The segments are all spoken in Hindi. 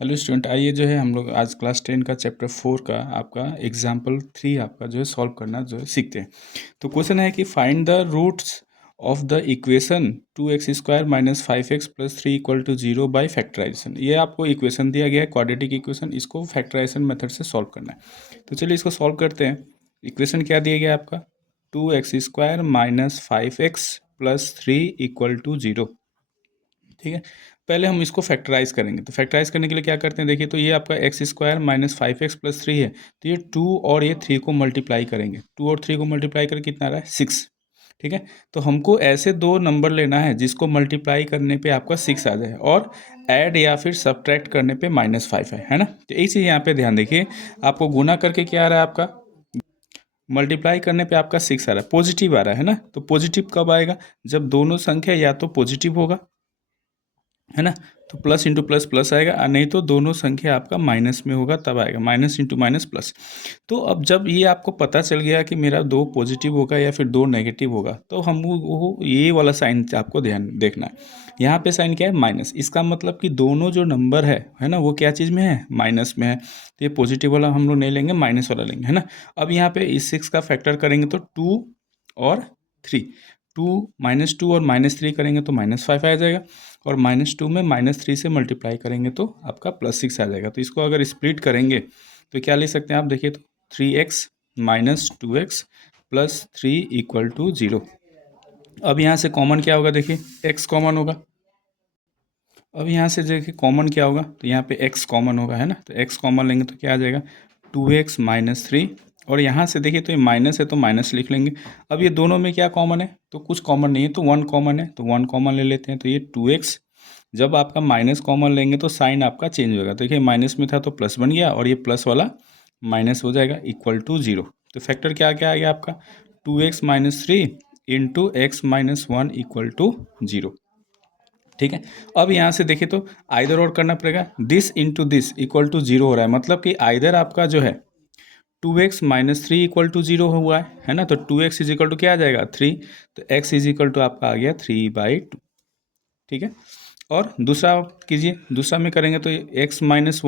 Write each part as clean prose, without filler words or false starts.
हेलो स्टूडेंट, आइए जो है हम लोग आज क्लास 10 का चैप्टर 4 का आपका एग्जाम्पल 3 आपका जो है सॉल्व करना जो है सीखते हैं। तो क्वेश्चन है कि find the roots of the equation 2x² - 5x + 3 = 0 by factorisation. ये आपको इक्वेशन दिया गया है, क्वाड्रेटिक इक्वेशन, इसको फैक्टराइजेशन मेथड से सॉल्व करना है। तो चलिए इसको सॉल्व करते हैं। इक्वेशन क्या दिया गया है आपका? 2x² - 5x + 3 = 0। ठीक है, पहले हम इसको फैक्टराइज करेंगे। तो फैक्टराइज करने के लिए क्या करते हैं, देखिए तो ये आपका x² - 5x + 3 है, तो ये 2 और ये 3 को मल्टीप्लाई करेंगे। 2 और 3 को मल्टीप्लाई करके कितना आ रहा है? 6। ठीक है, तो हमको ऐसे दो नंबर लेना है जिसको मल्टीप्लाई करने पे आपका 6 आ जाए और ऐड या फिर सब्ट्रैक्ट करने पे -5 है ना। तो एक चीज़ यहाँ पे ध्यान देखिए, आपको गुना करके क्या आ रहा है आपका? मल्टीप्लाई करने पे आपका 6 आ रहा है, पॉजिटिव आ रहा है ना। तो पॉजिटिव कब आएगा? जब दोनों संख्या या तो पॉजिटिव होगा, है ना, तो प्लस इंटू प्लस प्लस आएगा, और नहीं तो दोनों संख्या आपका माइनस में होगा तब आएगा, माइनस इंटू माइनस प्लस। तो अब जब ये आपको पता चल गया कि मेरा दो पॉजिटिव होगा या फिर दो नेगेटिव होगा, तो हम वो ये वाला साइन आपको ध्यान देखना है। यहाँ पे साइन क्या है? माइनस। इसका मतलब कि दोनों जो नंबर है ना, वो क्या चीज़ में है? माइनस में है। तो ये पॉजिटिव वाला हम लोग नहीं लेंगे, माइनस वाला लेंगे, है ना। अब यहाँ पे इस 6 का फैक्टर करेंगे तो 2 और 3, 2 -2 और -3 करेंगे तो -5 आ जाएगा, और -2 में -3 से मल्टीप्लाई करेंगे तो आपका +6 आ जाएगा। तो इसको अगर स्प्लिट करेंगे तो क्या ले सकते हैं आप? देखिए तो 3x - 2x + 3 = 0। अब यहाँ से कॉमन क्या होगा? देखिए x कॉमन होगा। अब यहाँ से देखिए कॉमन क्या होगा, तो यहाँ पे x कॉमन होगा, है ना। तो x कॉमन लेंगे तो क्या आ जाएगा? 2x - 3, और यहाँ से देखिए तो ये माइनस है तो माइनस लिख लेंगे। अब ये दोनों में क्या कॉमन है? तो कुछ कॉमन नहीं है, तो 1 कॉमन है, तो 1 कॉमन ले लेते हैं। तो ये 2x, जब आपका माइनस कॉमन लेंगे तो साइन आपका चेंज होगा। देखिए माइनस में था तो प्लस बन गया, और ये प्लस वाला माइनस हो जाएगा, = 0। तो फैक्टर क्या क्या आ गया आपका? 2x - 3 into x - 1 = 0। ठीक है, अब यहाँ से देखिए तो आइदर और करना पड़ेगा, दिस इंटू दिस = 0 हो रहा है, मतलब कि आइदर आपका जो है 2x - 3 = 0 हुआ है ना। तो 2x = क्या आ जाएगा? 3। तो x = आपका आ गया 3/2। ठीक है, और दूसरा कीजिए, दूसरा में करेंगे तो x - 1 =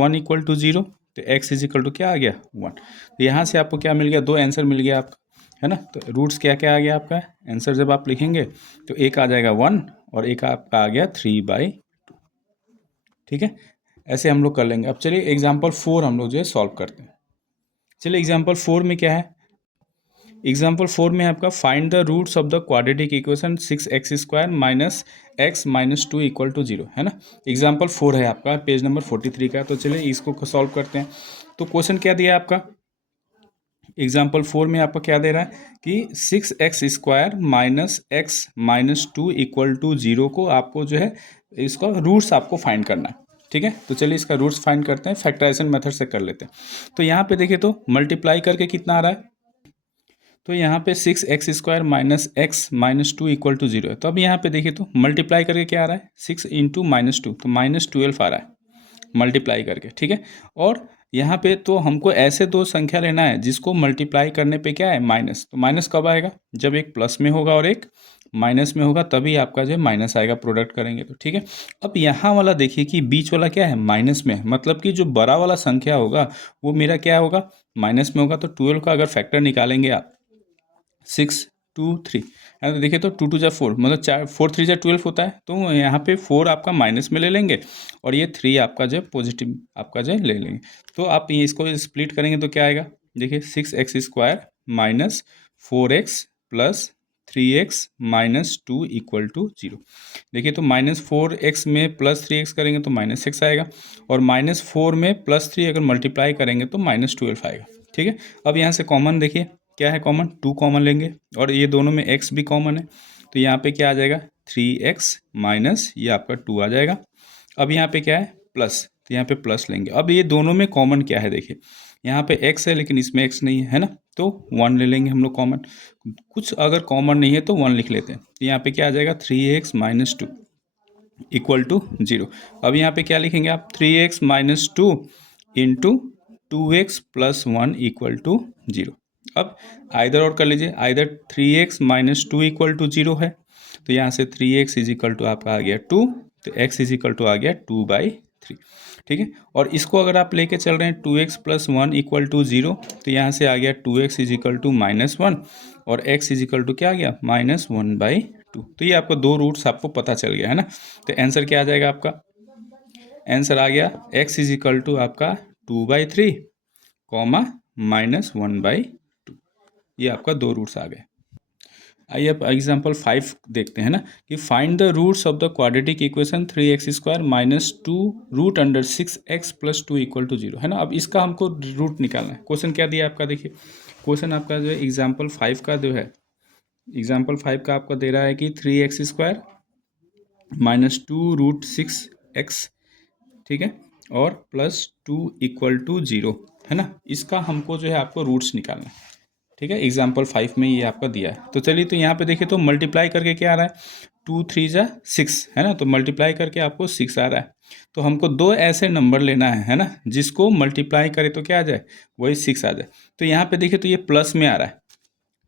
0, तो x = क्या आ गया? 1। तो यहाँ से आपको क्या मिल गया? दो आंसर मिल गया आपका, है ना। तो रूट्स क्या क्या आ गया आपका? आंसर जब आप लिखेंगे तो एक आ जाएगा 1 और एक आपका आ गया 3/2। ठीक है, ऐसे हम लोग कर लेंगे। अब चलिए एग्जाम्पल 4 हम लोग जो है सॉल्व करते हैं। चलिए एग्जाम्पल 4 में क्या है? एग्जाम्पल 4 में आपका find the roots of the quadratic equation 6x² - x - 2 = 0, है ना। एग्जाम्पल 4 है आपका, पेज नंबर 43 का। तो चलिए इसको सॉल्व करते हैं। तो क्वेश्चन क्या दिया है आपका? एग्जाम्पल 4 में आपको क्या दे रहा है कि 6x² - x - 2 = 0 को आपको जो है इसका रूट्स आपको फाइंड करना है। ठीक है, तो चलिए इसका रूट्स फाइंड करते हैं, फैक्टराइजेशन मेथड से कर लेते हैं। तो यहाँ पे देखिए तो मल्टीप्लाई करके कितना आ रहा है? तो यहाँ पे 6x² - x - 2 = 0 है। तो अब यहाँ पे देखिए तो मल्टीप्लाई करके क्या आ रहा है? 6 इंटू -2, तो -12 आ रहा है मल्टीप्लाई करके। ठीक है, और यहाँ पे तो हमको ऐसे दो संख्या लेना है जिसको मल्टीप्लाई करने पे क्या है? माइनस। तो माइनस कब आएगा? जब एक प्लस में होगा और एक माइनस में होगा, तभी आपका जो है माइनस आएगा, प्रोडक्ट करेंगे तो। ठीक है, अब यहाँ वाला देखिए कि बीच वाला क्या है? माइनस में है, मतलब कि जो बड़ा वाला संख्या होगा वो मेरा क्या होगा? माइनस में होगा। तो 12 का अगर फैक्टर निकालेंगे आप, 6 2 3, है तो देखिए तो 2 2 जा 4, मतलब 4 4 3 जा 12 होता है। तो यहाँ पे 4 आपका माइनस में ले लेंगे और ये 3 आपका जो है पॉजिटिव आपका जो है ले लेंगे। तो आप ये इसको स्प्लिट करेंगे तो क्या आएगा? देखिए 6x² - 4x + 3x - 2 = 0। देखिए तो -4x में +3x करेंगे तो -6 आएगा, और -4 में +3 अगर मल्टीप्लाई करेंगे तो -12 आएगा। ठीक है, अब यहाँ से कॉमन देखिए क्या है? कॉमन 2 कॉमन लेंगे, और ये दोनों में x भी कॉमन है, तो यहाँ पे क्या आ जाएगा? 3x माइनस ये आपका 2 आ जाएगा। अब यहाँ पे क्या है? प्लस, तो यहाँ पे प्लस लेंगे। अब ये दोनों में कॉमन क्या है? देखिए यहाँ पे x है लेकिन इसमें x नहीं है ना, तो 1 ले लेंगे हम लोग कॉमन। कुछ अगर कॉमन नहीं है तो 1 लिख लेते हैं। तो यहाँ पे क्या आ जाएगा? 3x - 2 = 0। अब यहाँ पे क्या लिखेंगे आप? 3x - 2 into 2x + 1 = 0। अब आइदर और कर लीजिए, आइदर 3x - 2 = 0 है, तो यहाँ से 3x = आपका आ गया 2, तो x = आ गया 2/3। 3। ठीक है, और इसको अगर आप लेके चल रहे हैं 2x प्लस 1 इक्वल टू 0, तो यहाँ से आ गया 2x इज इक्वल टू -1 और x इज इक्वल टू क्या आ गया -1/2। तो ये आपको दो रूट्स आपको पता चल गया है ना। तो आंसर क्या आ जाएगा आपका? आंसर आ गया x इज इक्वल टू आपका 2/3 कॉमा -1/2। ये आपका दो रूट्स आ गए। आइए अब एग्जाम्पल 5 देखते हैं ना, कि find the roots of the quadratic equation 3x² -2 root under 6x plus 2 equal to 0 है ना। अब इसका हमको रूट निकालना है। क्वेश्चन क्या दिया आपका? देखिए क्वेश्चन आपका जो है एग्जाम्पल 5 का जो है, एग्जाम्पल 5 का आपको दे रहा है कि 3x² -2 रूट 6x, ठीक है, और प्लस 2 इक्वल टू 0 है ना। इसका हमको जो है आपको रूट्स निकालना है। ठीक है, एग्जाम्पल 5 में ये आपका दिया है। तो चलिए, तो यहाँ पे देखिए तो मल्टीप्लाई करके क्या आ रहा है, 2 3 जा 6 है ना। तो मल्टीप्लाई करके आपको 6 आ रहा है। तो हमको दो ऐसे नंबर लेना है ना, जिसको मल्टीप्लाई करे तो क्या आ जाए, वही 6 आ जाए। तो यहाँ पे देखिए तो ये प्लस में आ रहा है।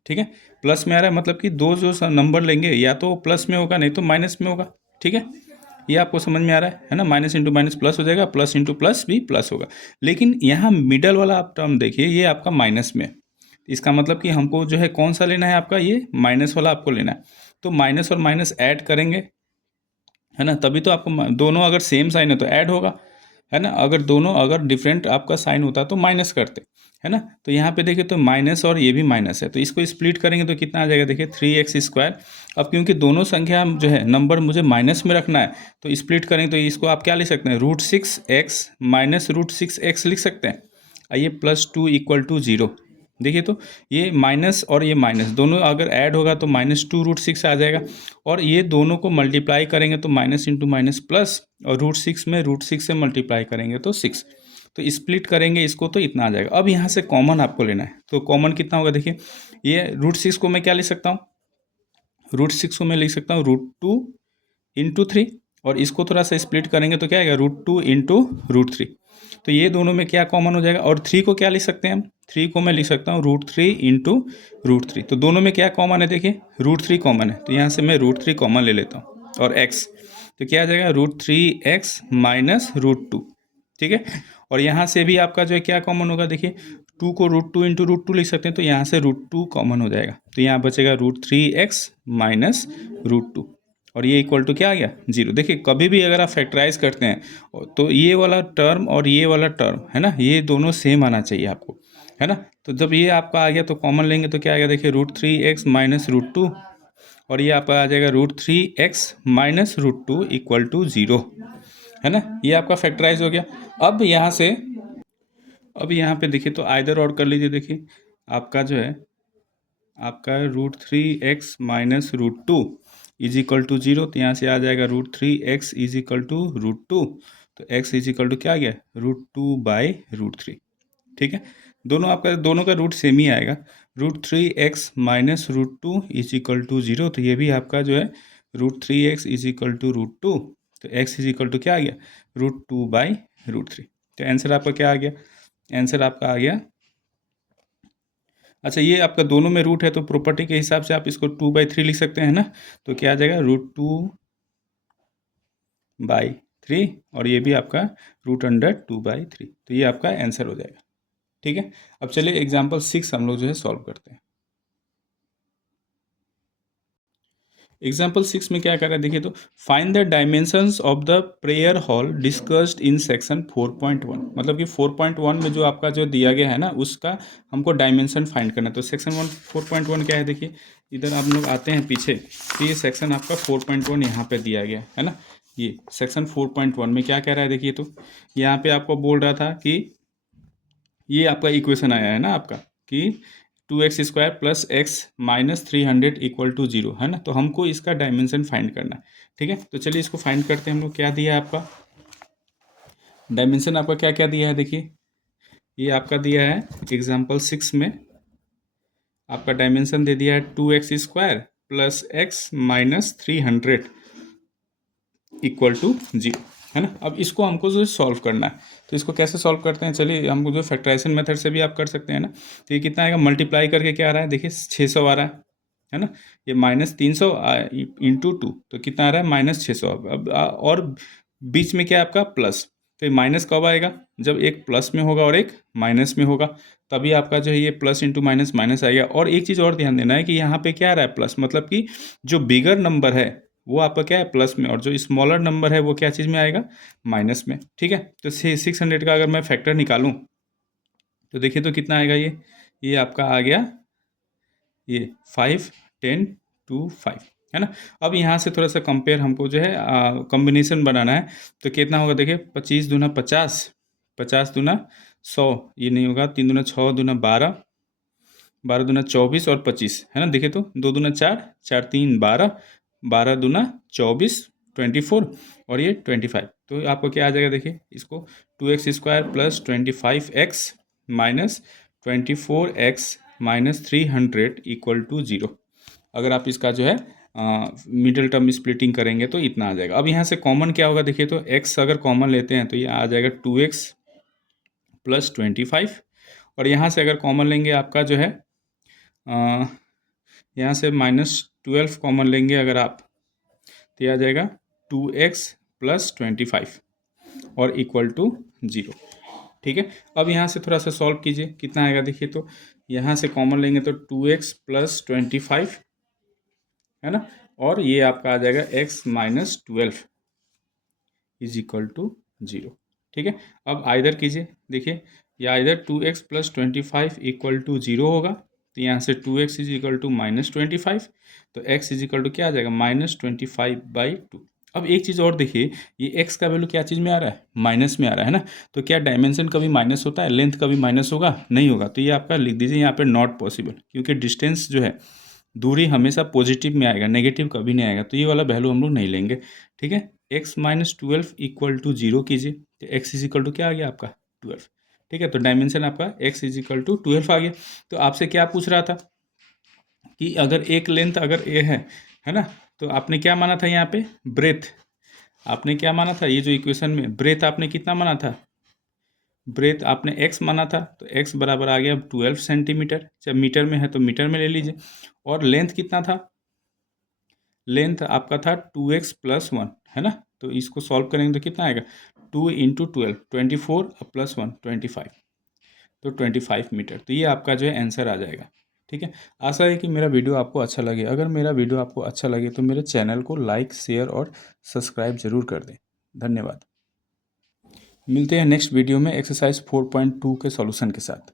ठीक है, प्लस में आ रहा है, मतलब कि दो जो नंबर लेंगे या तो प्लस में होगा, नहीं तो माइनस में होगा। ठीक है, ये आपको समझ में आ रहा है ना। माइनस इंटू माइनस प्लस हो जाएगा, प्लस इंटू प्लस भी प्लस होगा। लेकिन यहाँ मिडल वाला आप टर्म देखिए, ये आपका माइनस में है। इसका मतलब कि हमको जो है कौन सा लेना है आपका, ये माइनस वाला आपको लेना है। तो माइनस और माइनस ऐड करेंगे है ना, तभी तो आपको दोनों अगर सेम साइन है तो ऐड होगा है ना। अगर दोनों अगर डिफरेंट आपका साइन होता तो माइनस करते है ना। तो यहाँ पे देखिए तो माइनस और ये भी माइनस है, तो इसको स्प्लिट करेंगे तो कितना आ जाएगा, देखिए 3x²। अब क्योंकि दोनों संख्या जो है नंबर मुझे माइनस में रखना है, तो स्प्लिट करेंगे तो इसको आप क्या लिख सकते हैं, √6x माइनस √6x लिख सकते हैं। आइए +2 इक्वल टू 0। देखिए तो ये माइनस और ये माइनस दोनों अगर ऐड होगा तो -2 √6 आ जाएगा, और ये दोनों को मल्टीप्लाई करेंगे तो माइनस इंटू माइनस प्लस, और √6 में √6 से मल्टीप्लाई करेंगे तो 6। तो स्प्लिट करेंगे इसको तो इतना आ जाएगा। अब यहाँ से कॉमन आपको लेना है, तो कॉमन कितना होगा, देखिए ये √6 को मैं क्या लिख सकता हूँ, √6 को मैं लिख सकता हूँ √2 इंटू 3, और इसको थोड़ा सा स्प्लिट करेंगे तो क्या आएगा, √2 इंटू √3। तो ये दोनों में क्या कॉमन हो जाएगा, और 3 को क्या लिख सकते हैं हम, 3 को मैं लिख सकता हूँ √3 इंटू √3। तो दोनों में क्या कॉमन है, देखिए √3 कॉमन है, तो यहाँ से मैं √3 कॉमन ले लेता हूँ, और x तो क्या आ जाएगा, √3x माइनस √2। ठीक है, और यहाँ से भी आपका जो है क्या कॉमन होगा, देखिए 2 को √2 इंटू √2 लिख सकते हैं, तो यहाँ से √2 कॉमन हो जाएगा, तो यहाँ बचेगा √3x माइनस √2, और ये इक्वल टू क्या आ गया, 0। देखिए कभी भी अगर आप फैक्टराइज करते हैं तो ये वाला टर्म और ये वाला टर्म है ना, ये दोनों सेम आना चाहिए आपको है ना। तो जब ये आपका आ गया तो कॉमन लेंगे तो क्या आएगा, देखिए √3x माइनस √2, और ये आपका आ जाएगा √3x माइनस √2 इक्वल टू 0 है ना। ये आपका फैक्टराइज हो गया। अब यहाँ से, अब यहाँ पे देखिए तो आइदर और कर लीजिए। देखिए आपका जो है, आपका √3x minus √2 is equal to 0, तो यहाँ से आ जाएगा √3x इज इक्वल टू √2, तो x इज इक्वल टू क्या आ गया, √2/√3। ठीक है, दोनों आपका, दोनों का रूट सेम ही आएगा। √3x minus √2 is equal to 0, तो ये भी आपका जो है √3x इज इक्वल टू √2, तो x इज इक्वल टू क्या आ गया, √2/√3। तो आंसर आपका क्या आ गया, आंसर आपका आ गया, अच्छा ये आपका दोनों में रूट है तो प्रॉपर्टी के हिसाब से आप इसको 2/3 लिख सकते हैं ना। तो क्या आ जाएगा, √2/3, और ये भी आपका √2/3। तो ये आपका आंसर हो जाएगा। ठीक है, अब चलिए एग्जाम्पल 6 हम लोग जो है सॉल्व करते हैं। एग्जाम्पल 6 में क्या कर रहा है, देखिए तो find the dimensions of the prayer hall discussed in section 4.1। मतलब कि 4.1 में जो आपका जो दिया गया है ना, उसका हमको डायमेंशन फाइंड करना है। तो सेक्शन 4.1 क्या है, देखिए इधर आप लोग आते हैं पीछे, तो ये सेक्शन आपका 4.1 यहाँ पे दिया गया है ना। ये सेक्शन 4.1 में क्या कह रहा है, देखिए तो यहाँ पे आपको बोल रहा था कि ये आपका इक्वेशन आया है ना आपका, कि 2x² plus x minus 300 equal to 0 है ना। तो हमको इसका डायमेंशन फाइंड करना है। ठीक है, तो चलिए इसको फाइंड करते हैं हम लोग। क्या दिया है आपका डायमेंशन, आपका क्या क्या दिया है, देखिए ये आपका दिया है एग्जाम्पल 6 में, आपका डायमेंशन दे दिया है 2x² plus x minus 300 equal to 0 है ना। अब इसको हमको जो सॉल्व करना है, तो इसको कैसे सॉल्व करते हैं, चलिए हमको जो फैक्टराइजेशन मेथड से भी आप कर सकते हैं ना। तो ये कितना आएगा, मल्टीप्लाई करके क्या आ रहा है, देखिए 600 आ रहा है ना। ये -300 इंटू 2, तो कितना आ रहा है, -600। अब और बीच में क्या है आपका प्लस, तो ये माइनस कब आएगा? जब एक प्लस में होगा और एक माइनस में होगा, तभी आपका जो है ये प्लस इंटू माइनस माइनस आएगा। और एक चीज़ और ध्यान देना है कि यहाँ पे क्या आ रहा है प्लस, मतलब कि जो बिगर नंबर है वो आपका क्या है प्लस में, और जो स्मॉलर नंबर है वो क्या चीज़ में आएगा? माइनस में। ठीक है, तो 600 का अगर मैं फैक्टर निकालूं तो देखिए तो कितना आएगा? ये आपका आ गया ये 5 10 2 5, है ना। अब यहाँ से थोड़ा सा कंपेयर हमको जो है कॉम्बिनेशन बनाना है, तो कितना होगा देखिए, 25 दूना 50, 50 दूना 100, ये नहीं होगा, 3 दूना 6 दूना 12, 12 दूना 24 और 25, है ना। देखिए तो 2 दूना 4, 4 3 12, 12 दूना 24 24 और ये 25। तो आपको क्या आ जाएगा देखिए, इसको 2x² plus 25x minus 24x minus 300 equal to 0। अगर आप इसका जो है मिडिल टर्म स्प्लिटिंग करेंगे तो इतना आ जाएगा। अब यहाँ से कॉमन क्या होगा देखिए, तो x अगर कॉमन लेते हैं तो ये आ जाएगा 2x प्लस 25, और यहाँ से अगर कॉमन लेंगे आपका जो है यहाँ से -12 कॉमन लेंगे अगर आप, तो ये आ जाएगा 2x प्लस 25 और इक्वल टू 0। ठीक है, अब यहाँ से थोड़ा सा सॉल्व कीजिए, कितना आएगा देखिए, तो यहाँ से कॉमन लेंगे तो 2x प्लस 25, है ना, और ये आपका आ जाएगा x minus 12 is equal to 0। ठीक है, अब आइदर कीजिए, देखिए या either 2x plus 25 equal to 0 होगा, तो यहाँ से 2x इज इक्वल टू -25, तो x इज इक्वल टू क्या आ जाएगा? -25/2। अब एक चीज़ और देखिए, ये x का वैल्यू क्या चीज़ में आ रहा है? माइनस में आ रहा है ना। तो क्या डायमेंशन कभी माइनस होता है, लेंथ कभी माइनस होगा? नहीं होगा। तो ये आपका लिख दीजिए यहाँ पे नॉट पॉसिबल, क्योंकि डिस्टेंस जो है, दूरी हमेशा पॉजिटिव में आएगा, नेगेटिव कभी नहीं आएगा। तो ये वाला वैल्यू हम लोग नहीं लेंगे। ठीक है, x माइनस 12 इक्वल टू 0 कीजिए, तो x इज इक्वल टू क्या आ गया आपका? 12। ठीक है, तो डायमेंशन आपका x इज इक्वल टू 12 आ गया। तो आपसे क्या पूछ रहा था कि अगर एक लेंथ अगर a है ना, तो आपने क्या माना था यहाँ पे? ब्रेथ। आपने क्या माना था? ये जो इक्वेशन में ब्रेथ आपने कितना माना था? ब्रेथ आपने x माना था, तो x बराबर आ गया 12 सेंटीमीटर। जब मीटर में है तो मीटर में ले लीजिए। और लेंथ कितना था? लेंथ आपका था 2x प्लस 1, है ना। तो इसको सॉल्व करेंगे तो कितना आएगा? 2 इंटू 12 24 प्लस 1 25, तो 25 मीटर। तो ये आपका जो है आंसर आ जाएगा। ठीक है, आशा है कि मेरा वीडियो आपको अच्छा लगे। अगर मेरा वीडियो आपको अच्छा लगे तो मेरे चैनल को लाइक शेयर और सब्सक्राइब जरूर कर दें। धन्यवाद। मिलते हैं नेक्स्ट वीडियो में एक्सरसाइज 4.2 के सॉल्यूशन के साथ।